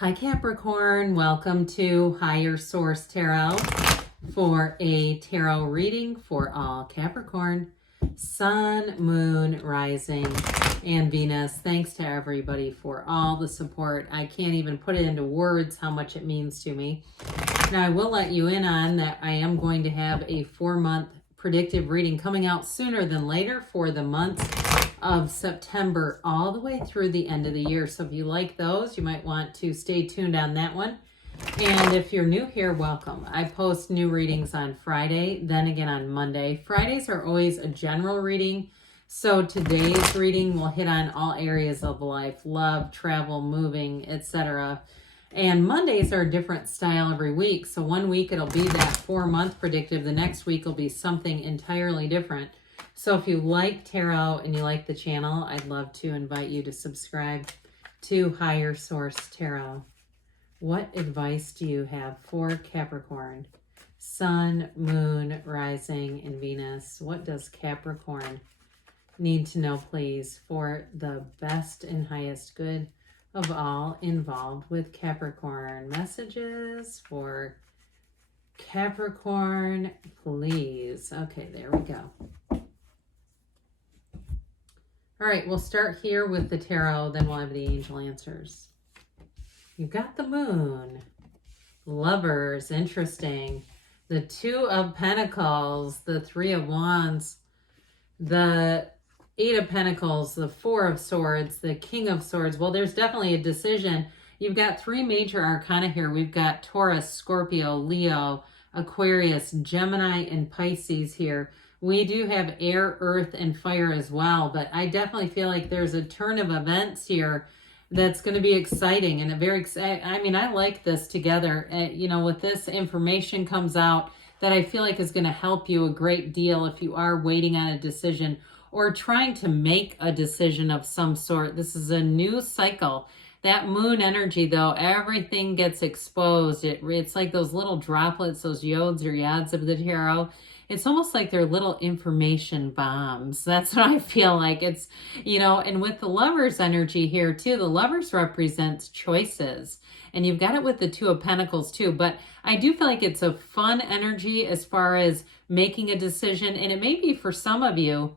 Hi Capricorn, welcome to Higher Source Tarot for a tarot reading for all Capricorn, Sun, Moon, Rising, and Venus. Thanks to everybody for all the support. I can't even put it into words how much it means to me. Now I will let you in on that I am going to have a 4-month predictive reading coming out sooner than later for the month of September all the way through the end of the year. So if you like those, you might want to stay tuned on that one. And if you're new here, welcome. I post new readings on Friday, then again on Monday. Fridays are always a general reading. So today's reading will hit on all areas of life, love, travel, moving, etc. And Mondays are a different style every week. So one week it'll be that 4-month predictive. The next week will be something entirely different. So if you like tarot and you like the channel, I'd love to invite you to subscribe to Higher Source Tarot. What advice do you have for Capricorn? Sun, Moon, Rising, and Venus. What does Capricorn need to know, please, for the best and highest good of all involved with Capricorn? Messages for Capricorn, please. Okay, there we go. All right, we'll start here with the tarot, then we'll have the angel answers. You've got the Moon, Lovers, interesting. The 2 of Pentacles, the 3 of Wands, the 8 of Pentacles, the 4 of Swords, the King of Swords. Well, there's definitely a decision. You've got 3 major arcana here. We've got Taurus, Scorpio, Leo, Aquarius, Gemini, and Pisces here. We do have air, earth, and fire as well, but I definitely feel like there's a turn of events here that's going to be exciting and a very exciting. I mean, I like this together. With this information comes out that I feel like is going to help you a great deal if you are waiting on a decision or trying to make a decision of some sort. This is a new cycle. That Moon energy, though, everything gets exposed. It's like those little droplets, those yods or yads of the tarot. It's almost like they're little information bombs. That's what I feel like. It's, and with the Lovers energy here too, the Lovers represents choices. And you've got it with the 2 of Pentacles too. But I do feel like it's a fun energy as far as making a decision. And it may be for some of you,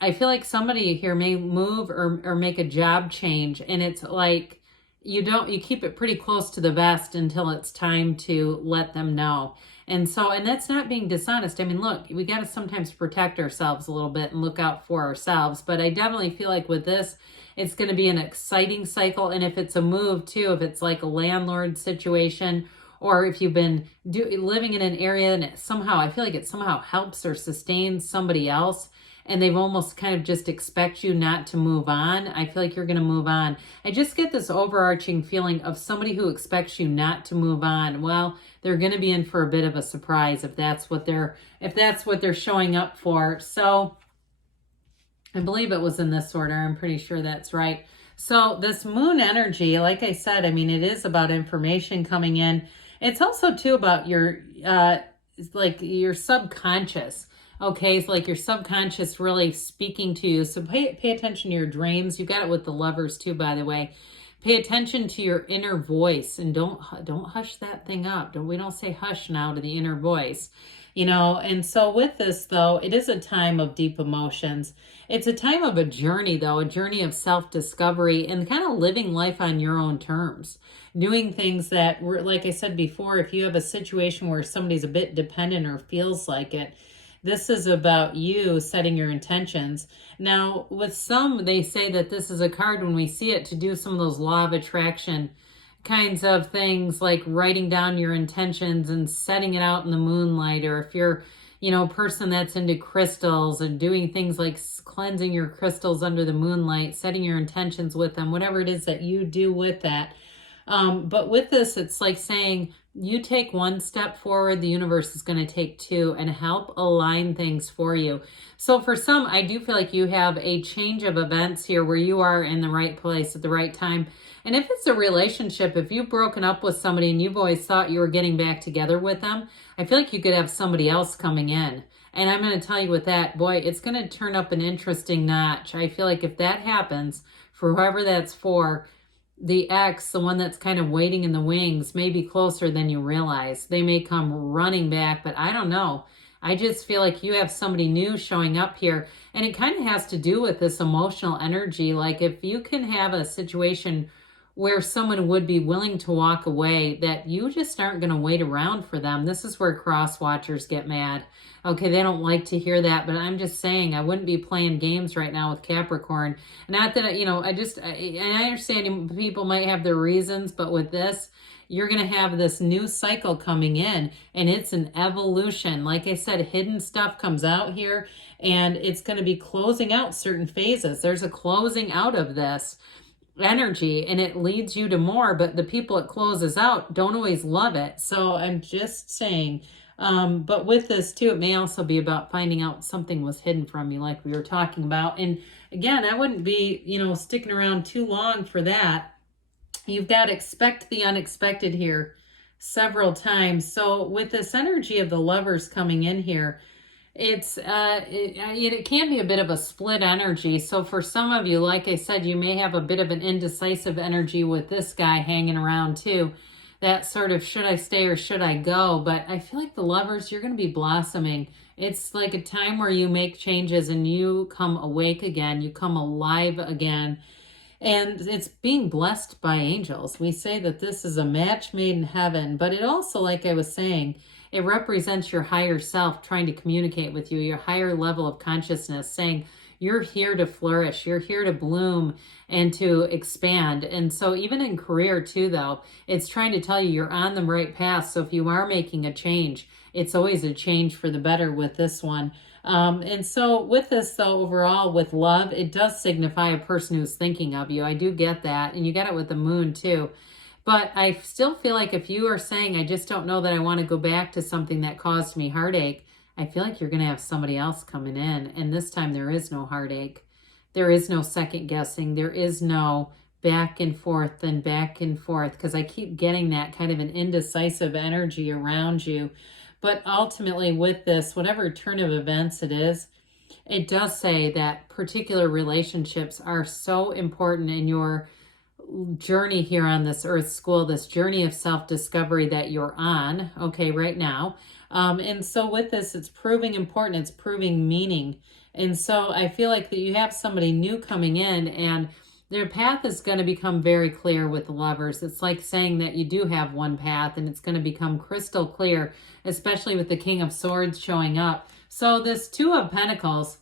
I feel like somebody here may move or make a job change. And it's like, you keep it pretty close to the vest until it's time to let them know. And that's not being dishonest. I mean, look, we got to sometimes protect ourselves a little bit and look out for ourselves. But I definitely feel like with this, it's going to be an exciting cycle. And if it's a move too, if it's like a landlord situation, or if you've been living in an area and I feel like it somehow helps or sustains somebody else, and they've almost kind of just expect you not to move on, I feel like you're going to move on. I just get this overarching feeling of somebody who expects you not to move on. Well, they're going to be in for a bit of a surprise if that's what they're showing up for. So I believe it was in this order. I'm pretty sure that's right. So this Moon energy, like I said, I mean, it is about information coming in. It's also too about your subconscious. Okay, so like your subconscious really speaking to you. So pay attention to your dreams. You got it with the Lovers too, by the way. Pay attention to your inner voice and don't hush that thing up. We don't say hush now to the inner voice. And so with this though, it is a time of deep emotions. It's a time of a journey though, a journey of self-discovery and kind of living life on your own terms. Doing things that were, like I said before, if you have a situation where somebody's a bit dependent or feels like it, this is about you setting your intentions. Now, with some, they say that this is a card when we see it to do some of those law of attraction kinds of things, like writing down your intentions and setting it out in the moonlight. Or if you're, a person that's into crystals and doing things like cleansing your crystals under the moonlight, setting your intentions with them, whatever it is that you do with that. But with this, it's like saying, you take 1 step forward, the universe is going to take 2 and help align things for you. So for some, I do feel like you have a change of events here where you are in the right place at the right time. And if it's a relationship, if you've broken up with somebody and you've always thought you were getting back together with them, I feel like you could have somebody else coming in. And I'm going to tell you with that, boy, it's going to turn up an interesting notch. I feel like if that happens, for whoever that's for, the ex, the one that's kind of waiting in the wings, may be closer than you realize. They may come running back, but I don't know. I just feel like you have somebody new showing up here, and it kind of has to do with this emotional energy. Like if you can have a situation where someone would be willing to walk away, that you just aren't going to wait around for them. This is where cross watchers get mad. Okay, they don't like to hear that, but I'm just saying I wouldn't be playing games right now with Capricorn. Not that, I understand people might have their reasons, but with this, you're going to have this new cycle coming in, and it's an evolution. Like I said, hidden stuff comes out here, and it's going to be closing out certain phases. There's a closing out of this energy, and it leads you to more, but the people it closes out don't always love it. So I'm just saying, but with this too, it may also be about finding out something was hidden from you, like we were talking about. And again, I wouldn't be, sticking around too long for that. You've got to expect the unexpected here several times. So with this energy of the Lovers coming in here, it can be a bit of a split energy. So for some of you, like I said, you may have a bit of an indecisive energy with this guy hanging around too. That sort of, should I stay or should I go? But I feel like the Lovers, you're going to be blossoming. It's like a time where you make changes and you come awake again. You come alive again. And it's being blessed by angels. We say that this is a match made in heaven, but it also, like I was saying, it represents your higher self trying to communicate with you, your higher level of consciousness, saying you're here to flourish, you're here to bloom and to expand. And so even in career too, though, it's trying to tell you you're on the right path. So if you are making a change, it's always a change for the better with this one. And so with this, though, overall with love, it does signify a person who's thinking of you. I do get that. And you get it with the moon too. But I still feel like if you are saying, I just don't know that I want to go back to something that caused me heartache, I feel like you're going to have somebody else coming in. And this time there is no heartache. There is no second guessing. There is no back and forth and back and forth, because I keep getting that kind of an indecisive energy around you. But ultimately with this, whatever turn of events it is, it does say that particular relationships are so important in your journey here on this earth school, this journey of self-discovery that you're on, okay, right now. And so with this, it's proving important, it's proving meaning. And so I feel like that you have somebody new coming in, and their path is going to become very clear with the Lovers. It's like saying that you do have one path, and it's going to become crystal clear, especially with the King of Swords showing up. So this Two of Pentacles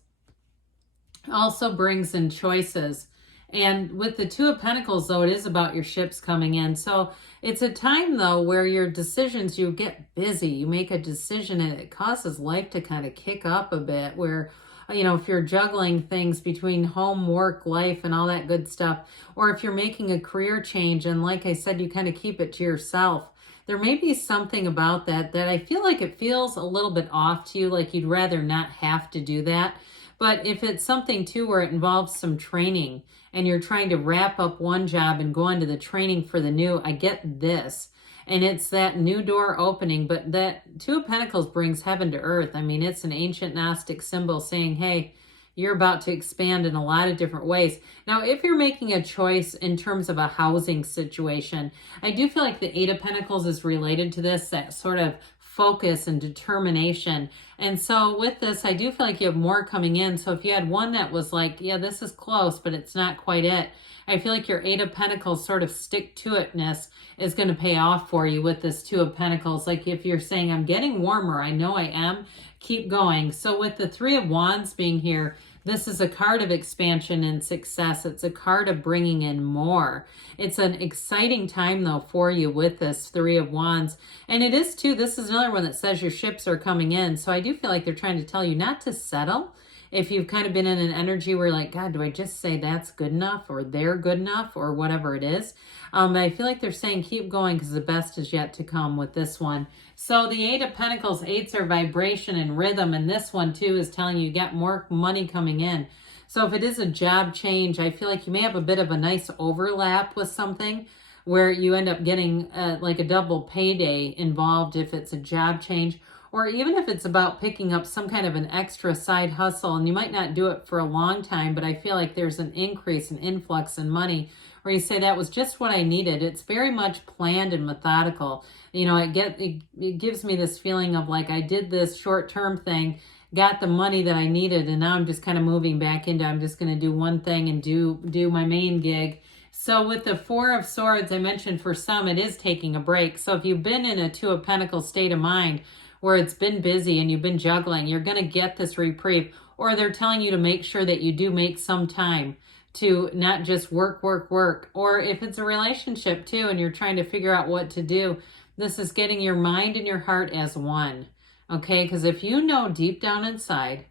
also brings in choices. And with the Two of Pentacles, though, it is about your ships coming in. So it's a time, though, where your decisions, you get busy. You make a decision and it causes life to kind of kick up a bit, where, if you're juggling things between home, work, life, and all that good stuff, or if you're making a career change, and like I said, you kind of keep it to yourself, there may be something about that I feel like it feels a little bit off to you, like you'd rather not have to do that. But if it's something too where it involves some training and you're trying to wrap up one job and go into the training for the new, I get this. And it's that new door opening, but that Two of Pentacles brings heaven to earth. I mean, it's an ancient Gnostic symbol saying, hey, you're about to expand in a lot of different ways. Now, if you're making a choice in terms of a housing situation, I do feel like the Eight of Pentacles is related to this, that sort of focus and determination. And so with this, I do feel like you have more coming in. So if you had one that was like, yeah, this is close, but it's not quite it, I feel like your Eight of Pentacles sort of stick-to-itness is going to pay off for you with this Two of Pentacles. Like if you're saying, I'm getting warmer, I know I am, keep going. So with the Three of Wands being here, this is a card of expansion and success. It's a card of bringing in more. It's an exciting time, though, for you with this Three of Wands. And it is, too, this is another one that says your ships are coming in. So I do feel like they're trying to tell you not to settle. If you've kind of been in an energy where like, God, do I just say that's good enough or they're good enough or whatever it is? I feel like they're saying keep going because the best is yet to come with this one. So the Eight of Pentacles, eights are vibration and rhythm. And this one too is telling you get more money coming in. So if it is a job change, I feel like you may have a bit of a nice overlap with something where you end up getting like a double payday involved if it's a job change. Or even if it's about picking up some kind of an extra side hustle, and you might not do it for a long time, but I feel like there's an increase, an influx in money or you say that was just what I needed. It's very much planned and methodical. You know, it gives me this feeling of like I did this short-term thing, got the money that I needed, and now I'm just kind of moving back into, I'm just going to do one thing and do my main gig. So with the Four of Swords, I mentioned for some, it is taking a break. So if you've been in a Two of Pentacles state of mind where it's been busy and you've been juggling, you're going to get this reprieve. Or they're telling you to make sure that you do make some time to not just work, work, work. Or if it's a relationship too and you're trying to figure out what to do, this is getting your mind and your heart as one. Okay, because if you know deep down inside,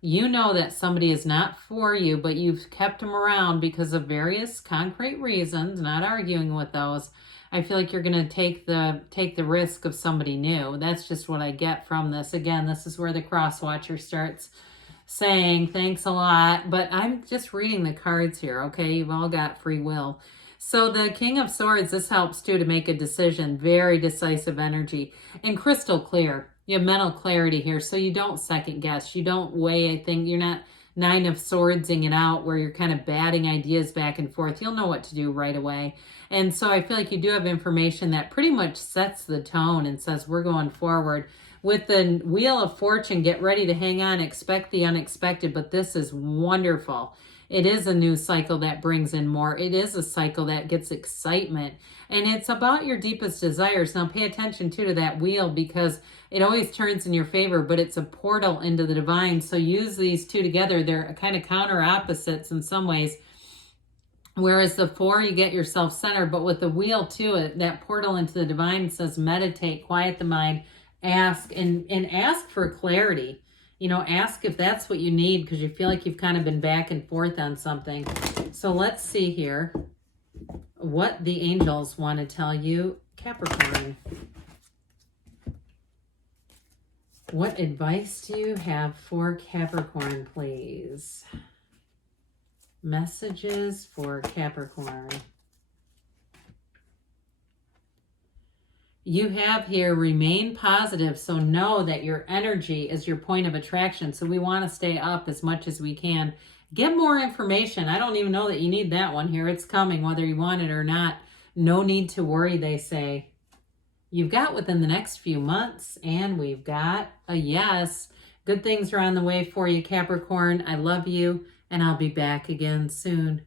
you know that somebody is not for you, but you've kept them around because of various concrete reasons, not arguing with those, I feel like you're going to take the risk of somebody new. That's just what I get from this. Again, this is where the cross watcher starts saying thanks a lot, but I'm just reading the cards here, okay? You've all got free will. So the King of Swords, this helps too to make a decision. Very decisive energy and crystal clear. You have mental clarity here, so you don't second guess. You don't weigh a thing. You're not Nine of Swordsing it out where you're kind of batting ideas back and forth. You'll know what to do right away. And so I feel like you do have information that pretty much sets the tone and says we're going forward. With the Wheel of Fortune, get ready to hang on, expect the unexpected, but this is wonderful. It is a new cycle that brings in more. It is a cycle that gets excitement. And it's about your deepest desires. Now pay attention too to that wheel because it always turns in your favor, but it's a portal into the divine. So use these two together. They're kind of counter opposites in some ways. Whereas the Four, you get yourself centered, but with the wheel too, that portal into the divine says meditate, quiet the mind, ask, and ask for clarity. You know, ask if that's what you need because you feel like you've kind of been back and forth on something. So let's see here what the angels want to tell you, Capricorn. What advice do you have for Capricorn, please? Messages for Capricorn. You have here, remain positive. So know that your energy is your point of attraction. So we want to stay up as much as we can. Get more information. I don't even know that you need that one here. It's coming whether you want it or not. No need to worry, they say. You've got within the next few months, and we've got a yes. Good things are on the way for you, Capricorn. I love you, and I'll be back again soon.